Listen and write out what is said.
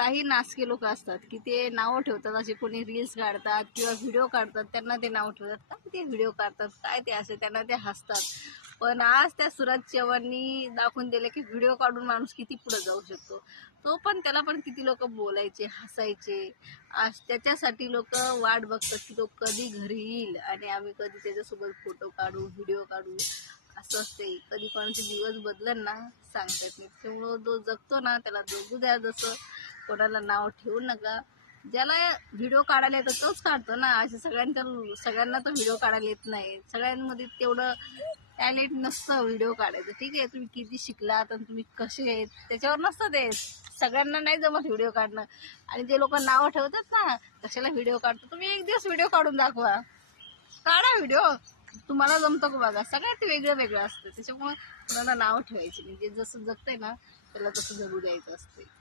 काही नासके लोक असतात की ते नावं ठेवतात, असे कोणी रील्स काढतात किंवा व्हिडिओ काढतात, त्यांना ते नाव ठेवतात. काय ते व्हिडिओ काढतात, काय ते असे, त्यांना ते हसतात. पण आज त्या सूरज चव्हाणनी दाखवून दिले की व्हिडिओ काढून माणूस किती पुढे जाऊ शकतो. तो पण, त्याला पण किती लोक बोलायचे, हसायचे. आज त्याच्यासाठी लोक वाट बघतात की तो कधी घरी येईल आणि आम्ही कधी त्याच्यासोबत फोटो काढू, व्हिडिओ काढू. असं असते, कधी कोणाचे दिवस बदलन ना सांगता येत नाही. त्यामुळं जो जगतो ना त्याला जगू द्या. जसं कोणाला नाव ठेवू नका. ज्याला व्हिडिओ काढायला येतं तोच काढतो ना. असे सगळ्यांना तर व्हिडिओ काढायला येत नाही. सगळ्यांमध्ये तेवढं टॅलेंट नसतं व्हिडिओ काढायचं. ठीक आहे, तुम्ही किती शिकलात आणि तुम्ही कसे आहेत त्याच्यावर नसतं ते. सगळ्यांना नाही जमत व्हिडिओ काढणं. आणि जे लोक नावं ठेवतात ना कशाला व्हिडिओ काढतो, तुम्ही एक दिवस व्हिडिओ काढून दाखवा, काढा व्हिडिओ, तुम्हाला जमतं का बघा. सगळ्यात वेगळं वेगळं असतं. त्याच्यामुळे कोणाला नाव ठेवायची नाही. जे जसं जगतंय ना त्याला तसं जगू द्यायचं असते.